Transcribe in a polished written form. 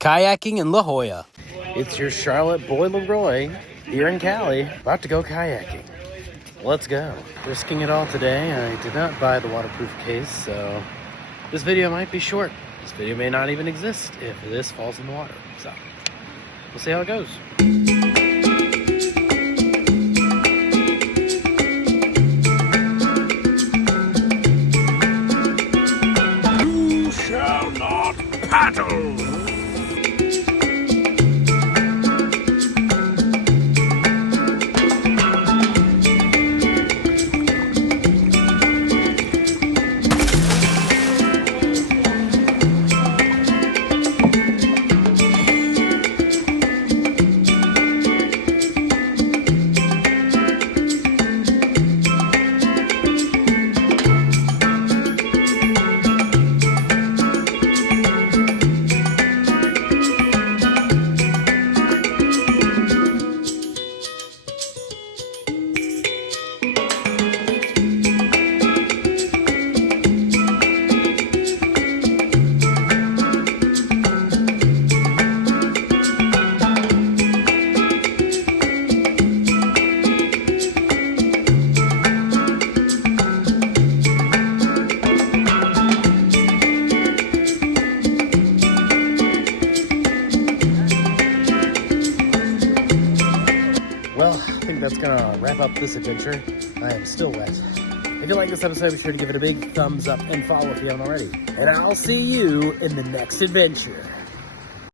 Kayaking in La Jolla. It's your Charlotte boy Leroy here in Cali, about to go kayaking. Let's go. Risking it all today. I did not buy the waterproof case, so this video might be short. This video may not even exist if this falls in the water. So we'll see how it goes. You shall not paddle! Well, I think that's gonna wrap up this adventure. I am still wet. If you like this episode, be sure to give it a big thumbs up and follow if you haven't already. And I'll see you in the next adventure.